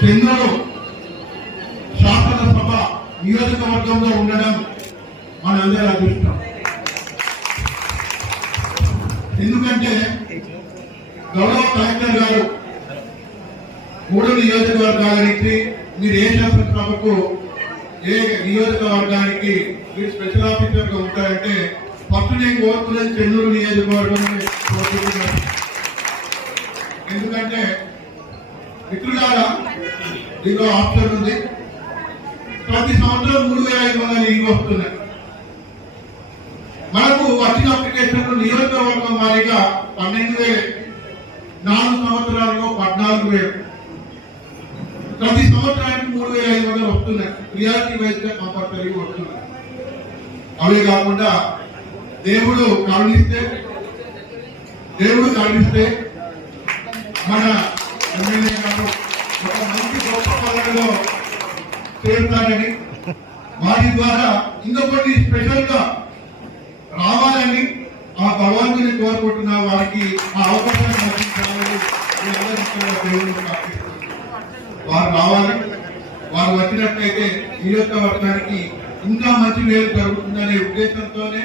చంద్రుడు శాసనసభ నియోజకవర్గంలో ఉండడం మనందరి అదృష్టం. ఎందుకంటే గౌరవ కలెక్టర్ గారు మూడు నియోజకవర్గాల నుంచి మీరు ఏ శాసనసభకు ఏ నియోజకవర్గానికి మీరు స్పెషల్ ఆఫీసర్గా ఉంటారంటే ఫస్ట్ నేను కోరుతున్నది చెన్నూరు నియోజకవర్గం కోరుకుంటున్నాను ఎందుకంటే మిత్రులారా దీనిలో ఆప్షన్ ఉంది. ప్రతి సంవత్సరం మూడు వేల ఐదు వందల ఇల్లు వస్తున్నాయి. మనకు వచ్చిన అప్లికేషన్లు నియోజకవర్గం వారీగా పన్నెండు వేలు. నాలుగు సంవత్సరాల్లో పద్నాలుగు వేలు. ప్రతి సంవత్సరానికి మూడు వేల ఐదు వందలు వస్తున్నాయి. రియాలిటీ వైజ్గా కంపల్సరీ వస్తున్నాయి. అవే కాకుండా దేవుడు కరుణిస్తే దేవుడు కరుణిస్తే మన ఎమ్మెల్యే గారు ఒక మంచి గొప్ప పదవిలో చేరుతారని వారి ద్వారా ఇంకొకటి స్పెషల్గా రావాలని ఆ భగవంతుని కోరుకుంటున్న వారికి ఆ అవకాశాన్ని కల్పించాలని వారు రావాలి. వారు వచ్చినట్లయితే నియోజకవర్గానికి ఇంకా మంచి మేలు జరుగుతుందనే ఉద్దేశంతోనే